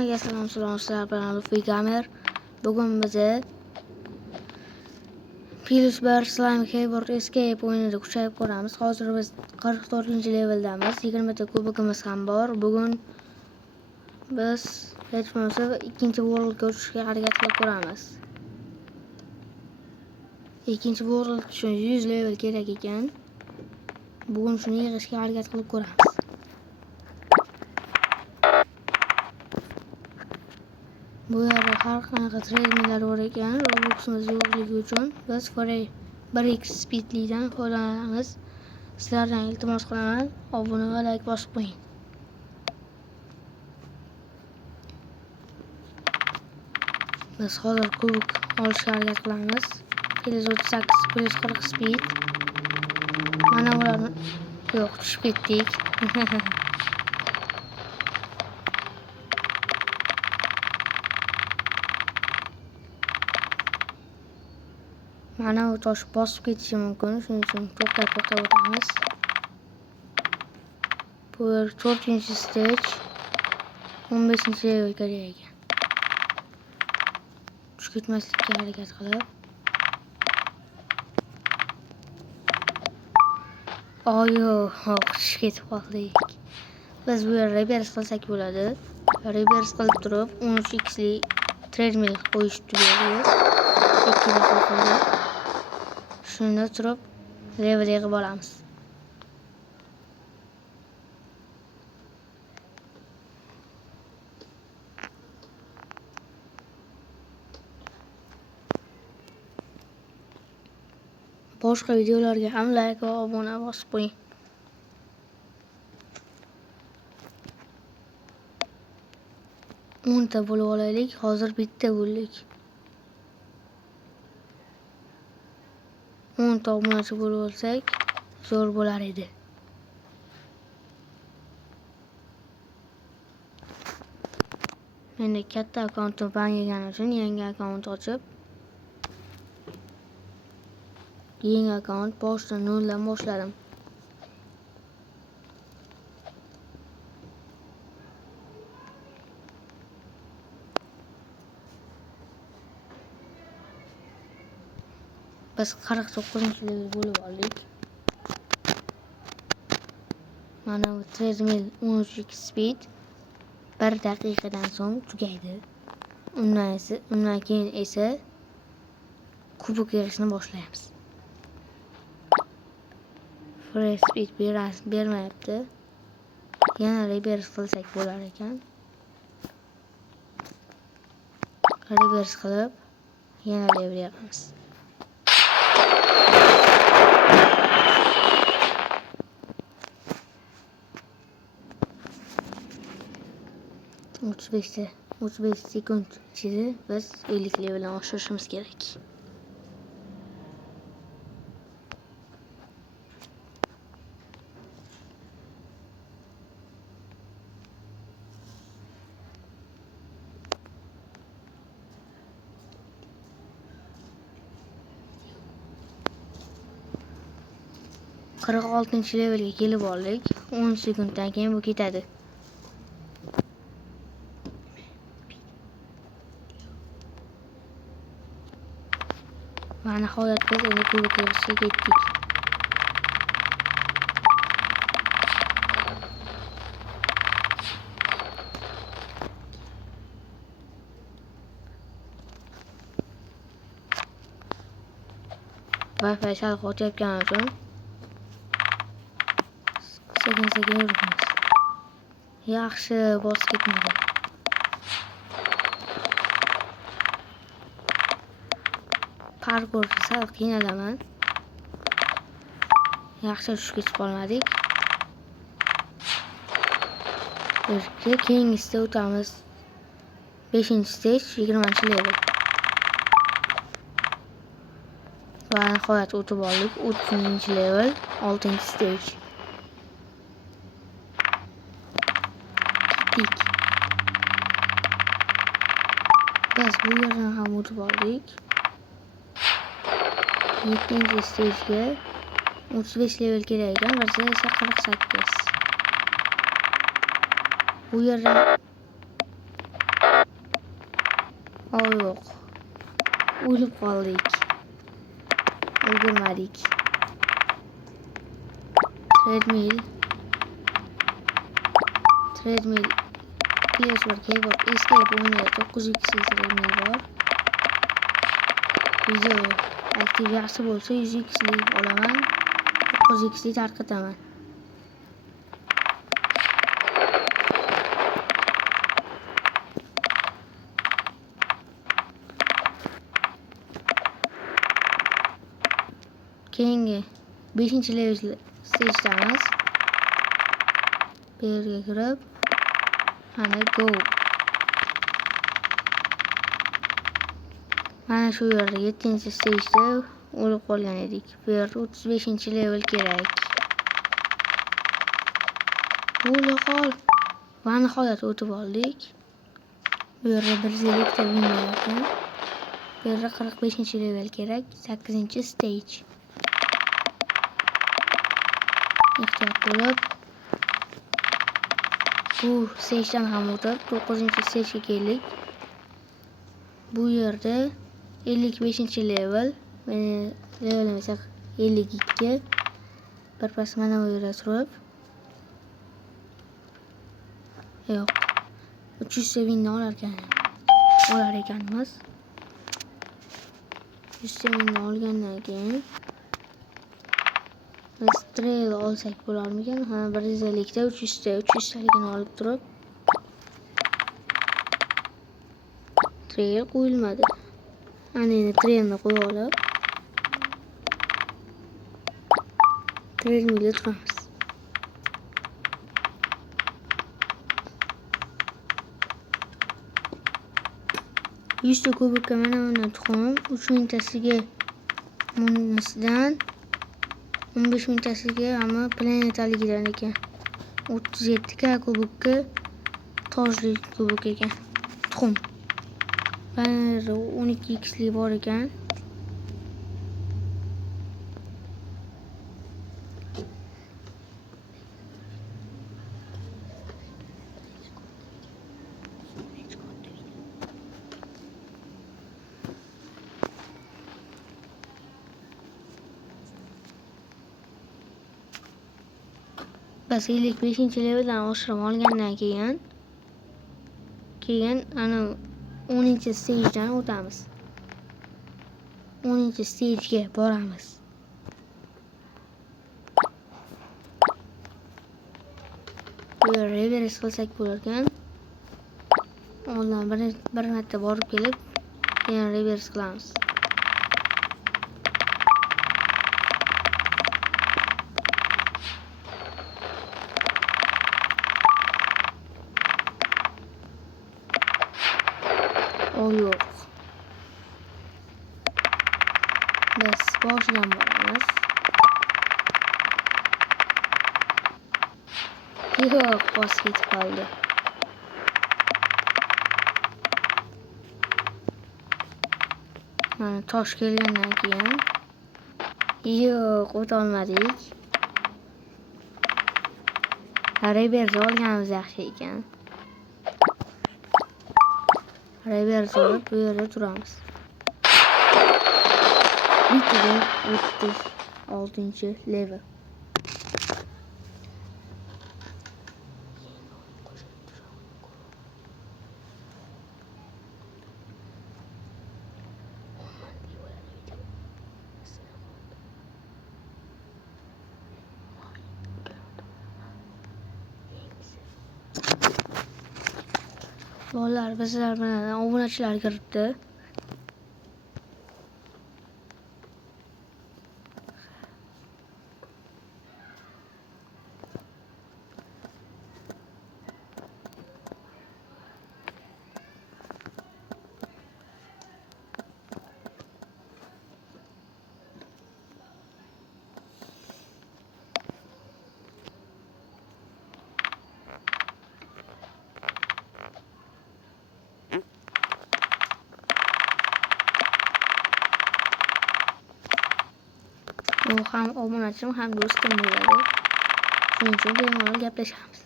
Assalomu alaykum sizlar bilan Lutfi Gamer. Bugun bize Pillsbury Slime Keyboard Escape o'yinida kuchayib ko'ramiz. Hozir biz 44-leveldamiz. 20 ta kubikimiz ham bor. Bugun biz hech bo'lmasa ikkinchi worldga o'tishga harakat qilib ko'ramiz. Ikkinchi world uchun 100 level kerak ekan. Bugun shuni yig'ishga harakat qilib ko'ramiz. Bu yerda har qanaqa treadmilllar bor ekan. Robuximiz yo'qligi uchun biz Break Speed'dan foydalanamiz. Sizlardan iltimos qilaman, obuna va like bosib qo'ying. Biz hozir kubik olishga harakat qilamiz. 238 40 speed. Mana ularni yo'q, tushib ketdik. Mana bu tosh bosib ketishi mumkin, shuning uchun to'xtab o'tamiz. Bu 4-stage 15-level kerak ekan. Tushib ketmaslikka harakat qilib. Tushib ketib qoldik. Biz bu yerda reverse qilsak bo'ladi. Reverse qilib turib 13x li treadmill qo'yishdi bu yerga. 2 daqiqada. Shunda turib level yig'ib olamiz. Boshqa videolarga ham like va obuna bosib qo'ying. O'nta bo'lib olaylik, hozir bitta bo'ldik. 10 ta obunachi bo'lib olsak zo'r bo'lar edi. Endi katta akkauntni bangigani uchun yangi akkaunt ochib, yangi akkaunt boshdan noldan boshladim. Biz 49-level bo'lib oldik. Mana bu treadmill 13x speed 1 daqiqadan so'ng tugaydi. Undan keyin esa kubik yig'ishni boshlaymiz. Free speed bermayapti. Yana reverse qilsak bo'lar ekan. Reverse qilib yana level yig'amiz. Beş sekund ichida biz 50 leveldan oshirishimiz kerak. Qirq 6-levelga kelib oldik. 10 sekunddan keyin bu ketadi. Va nihoyat biz endi kubik yig'ishga ketdik. Wi-Fi sal o'tayotgani uchun sekin yuribmiz. Yaxshi bosib ketmadi. Parkur sal qiynalaman. Yaxshi tushib ketib qolmadik. Keyingisida o'tamiz. 5-stage 20-level. Va nihoyat o'tib oldik. 30-level 6-stage. Ketdik. Biz bu yerdan ham o'tib oldik. 7-stagega 35 level kerak ekan, bizga esa 48. Bu yerdan O yo'q. O'lib qoldik. Ulgurmadik. Treadmill. Clash for Keyboard Escape o'yinida 9x treadmill bor. Video aktiv yaxshi bo'lsa 100x olaman. 9x tarqataman. Keyingi 5-level stage'damiz. Bu yerga kirib, mana go. Mana shu yerda 7-stage'da o'lib qolgan edik. Bu yerda 35-level kerak. Bo'la qol. Va nihoyat o'tib oldik. Bu yerda 150 ta win ekan. Bu yerda 45-level kerak. 8-stage. Ehtiyot bo'lib, bu stage'dan ham o'tib 9-stage'ga keldik. Bu yerda 55-level, meni levelim esa 52. Birpas mana bu yerda turib, yo'q, 300 ta winni olar ekanmiz. 100 ta winni olgandan keyin biz trail olsak bo'larmikan? Ha, 150 ta 300 taligini olib turib trail qo'yilmadi. Ana endi trailni qo'yib olib treadmillga turamiz. Yuzta kubikka mana bundan tuxum, 3000 tasiga bunisidan, 15000 tasiga ama planetaligidan ekan. 37 k kubikka tojli kubik ekan. Tuxum. Bana 12x bor ekan. Bas 55-leveldan oshirib olgandan keyin ana 10-stage'dan o'tamiz. 10-stage'ga boramiz. Bu reverse qilsak bo'lar ekan. Oldin bir marta borib kelib, keyin reverse qilamiz. O yo'q. Biz boshidan boramiz. Yo'q, bos ketib qoldi. Mana tosh kelgandan keyin yo'q, o'ta olmadik. Reverse olganimiz yaxshi ekan. Reverse olib bu yerda turamiz. Bitta 36-level. Bolalar bizlar bilan obunachilar kiribdi. U ham obunachim ham do'stim bo'ladi. Shuning uchun bemalol gaplashamiz.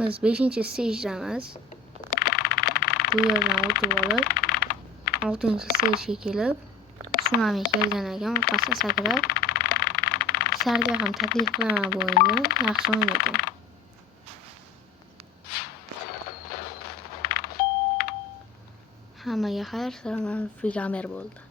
Biz 5-stage'damiz. Bu yerdan o'tib olib 6-stage'ga kelib tsunami kelgan ekan, orqasiga sakrab Sarga ham taklif qilaman bu o'yinni. Yaxshi o'yin ekan. Hammaga xayr, salom, Frigamer bo'ldi.